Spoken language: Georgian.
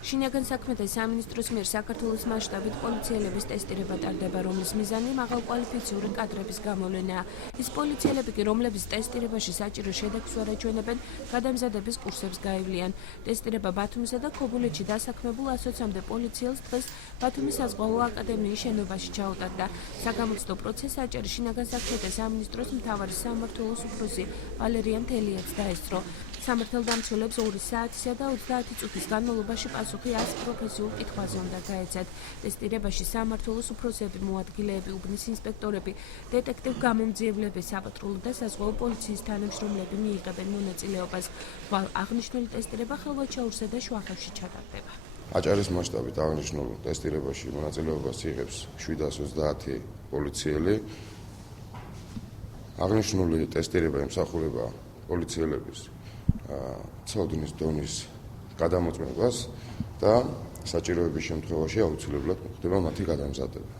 შინაგან საქმეთა სამინისტროს მიერ საქართველოს მასშტაბით პოლიციელების ტესტირება ტარდება, რომლის მიზანი მაღალკვალიფიციური კადრების გამოვლენაა. ის პოლიციელები კი, რომლებიც ტესტირებაში საჭირო შედეგს ვერ აჩვენებენ, გადამზადების კურსებს გაივლიან. ტესტირება ბათუმისა და ქობულეთში დასაქმებულ 120-მდე პოლიციელს დღეს ბათუმის საზღვაო აკადემიის შენობაში ჩაუტარდა. საგამოცდო პროცესს აჭარის შინაგან საქმეთა სამინისტროს მთავარი სამმართველოს უფროსი ვალერია მთელიაც დაესწრო. სამართალდამცველებს 2 საათისა და 30 წუთის განმავლობაში პასუხი 100 პროფესიულ კითხვაზე უნდა გაეცათ. ტესტირებაში სამმართველოს უფროსები, მოადგილეები, უბნის ინსპექტორები, დეტექტივ-გამომძიებლები, საპატრულო და საზღვაო პოლიციის თანამშრომლები მიიღებენ მონაწილეობას. ხვალ აღნიშნული ტესტირება ხელვაჩაურსა და შუახევში ჩატარდება. აჭარის მასშტაბით აღნიშნულ ტესტირებაში მონაწილეობას იღებს 730 პოლიციელი. აღნიშნული ტესტირება ემსახურება პოლიციელების ცოდნის დონის გადამოწმებას და საჭიროების შემთხვევაში აუცილებლად მოხდება მათი გადამზადება.